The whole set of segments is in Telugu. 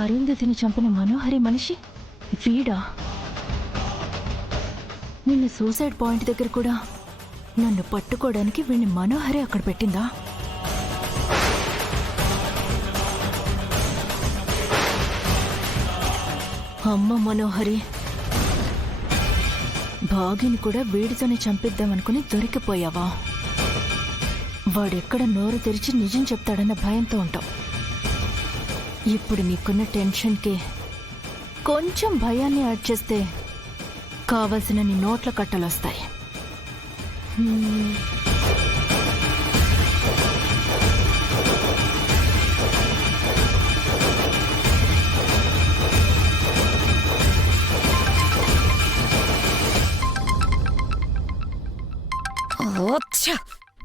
అరుంధతిని చంపిన మనోహరి మనిషి వీడా? నిన్న సూసైడ్ పాయింట్ దగ్గర కూడా నన్ను పట్టుకోవడానికి వీడిని మనోహరి అక్కడ పెట్టిందా? అమ్మ మనోహరి, భాగిని కూడా వీడితోనే చంపిద్దామనుకుని దొరికిపోయావా? వాడెక్కడ నోరు తెరిచి నిజం చెప్తాడన్న భయంతో ఉంటావు. ఇప్పుడు నీకున్న టెన్షన్కి కొంచెం భయాన్ని యాడ్ చేస్తే కావలసిన నీ నోట్ల కట్టలొస్తాయి.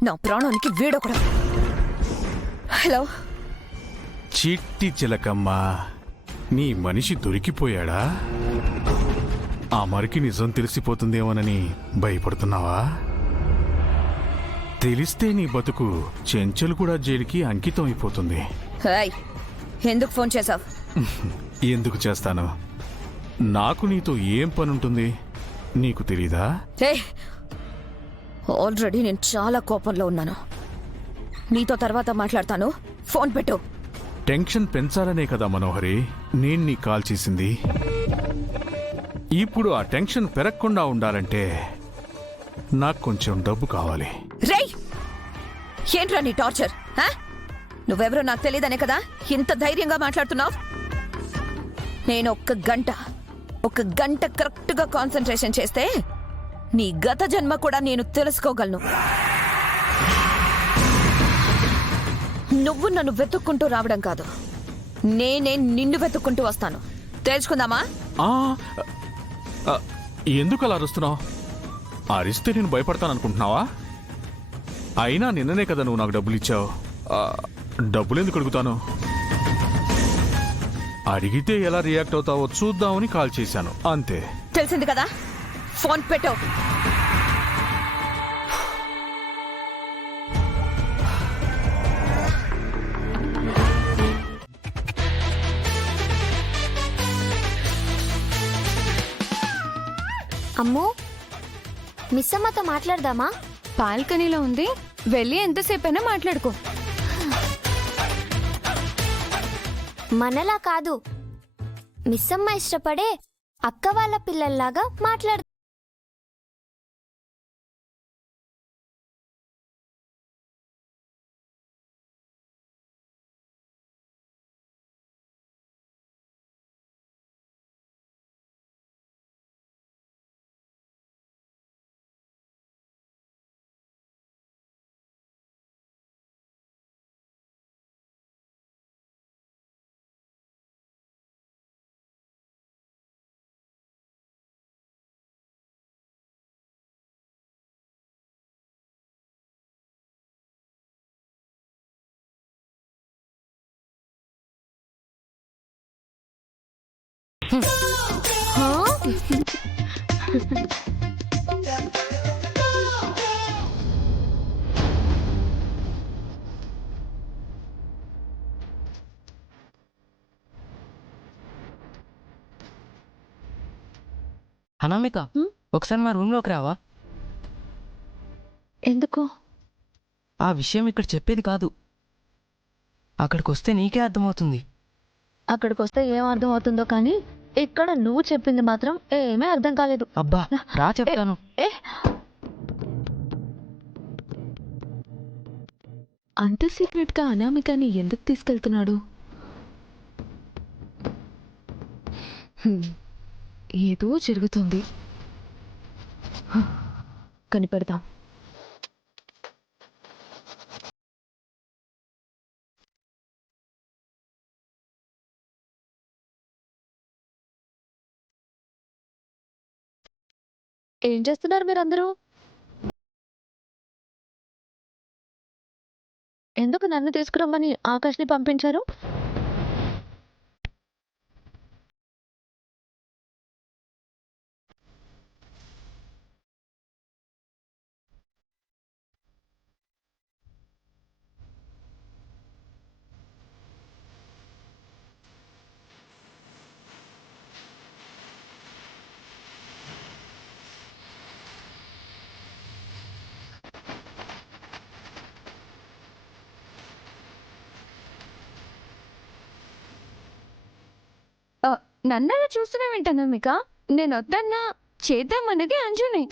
నా ప్రాణానికి వీడొకడు. హలో చిట్టి చిలకమ్మ, నీ మనిషి దొరికిపోయాడా? ఆ మరికి నిజం తెలిసిపోతుందేమోనని భయపడుతున్నావా? తెలిస్తే నీ బతుకు చెంచలు కూడా జైలుకి అంకితం అయిపోతుంది. ఎందుకు ఫోన్ చేశావు? ఎందుకు చేస్తాను? నాకు నీతో ఏం పనుంటుంది నీకు తెలీదా? ఆల్రెడీ నేను చాలా కోపంలో ఉన్నాను. నీతో తర్వాత మాట్లాడతాను. ఫోన్ పెట్టు. టెన్షన్ పెంచాలనే కదా మనోహరి నేను నీ కాల్ చేసింది. ఇప్పుడు ఆ టెన్షన్ పెరగకుండా ఉండాలంటే నాకు కొంచెం డబ్బు కావాలి. రేయ్, ఏంట్రా నీ టార్చర్? నువ్వెవరో నాకు తెలియదనే కదా ఇంత ధైర్యంగా మాట్లాడుతున్నావు? నేను ఒక్క గంట కరెక్ట్గా కాన్సన్ట్రేషన్ చేస్తే నీ గత జన్మ కూడా నేను తెలుసుకోగలను. నువ్వు నన్ను వెతుక్కుంటూ రావడం కాదు, నేనే నిన్ను వెతుక్కుంటూ వస్తాను. తెలుసుకుందామా? ఎందుకు అలా అరుస్తున్నావు? అరిస్తే నేను భయపడతాననుకుంటున్నావా? అయినా నిన్ననే కదా నువ్వు నాకు డబ్బులు ఇచ్చావు. డబ్బులు ఎందుకు అడుగుతాను? అడిగితే ఎలా రియాక్ట్ అవుతావో చూద్దామని కాల్ చేశాను, అంతే. తెలిసింది కదా, ఫోన్ పెట్టు. అమ్మో, మిస్ అమ్మతో మాట్లాడదామా? బాల్కనీలో ఉంది, వెళ్ళి ఎంతసేపైనా మాట్లాడుకో. మనలా కాదు, మిస్ అమ్మ ఇష్టపడే అక్క వాళ్ళ పిల్లల్లాగా మాట్లాడు. అనామిక, ఒకసారి మా రూమ్లోకి రావా? ఎందుకు? ఆ విషయం ఇక్కడ చెప్పేది కాదు, అక్కడికి వస్తే నీకే అర్థమవుతుంది. అక్కడికి వస్తే ఏం అర్థం అవుతుందో కానీ ఇక్కడ నువ్వు చెప్పింది మాత్రం ఏమీ అర్థం కాలేదు. అబ్బా రా, చెప్తాను. అంత సీక్రెట్ గా అనామికని ఎందుకు తీసుకెళ్తున్నాడు? ఏదో జరుగుతుంది, కనిపెడదాం. ఏం చేస్తున్నారు మీరందరూ? ఎందుకు నన్ను తీసుకురమ్మని ఆకాష్ని పంపించారు? నన్నలా చూస్తూనే వింటాను మిక. నేను వద్దన్నా చేద్దామన్నది అంజుని.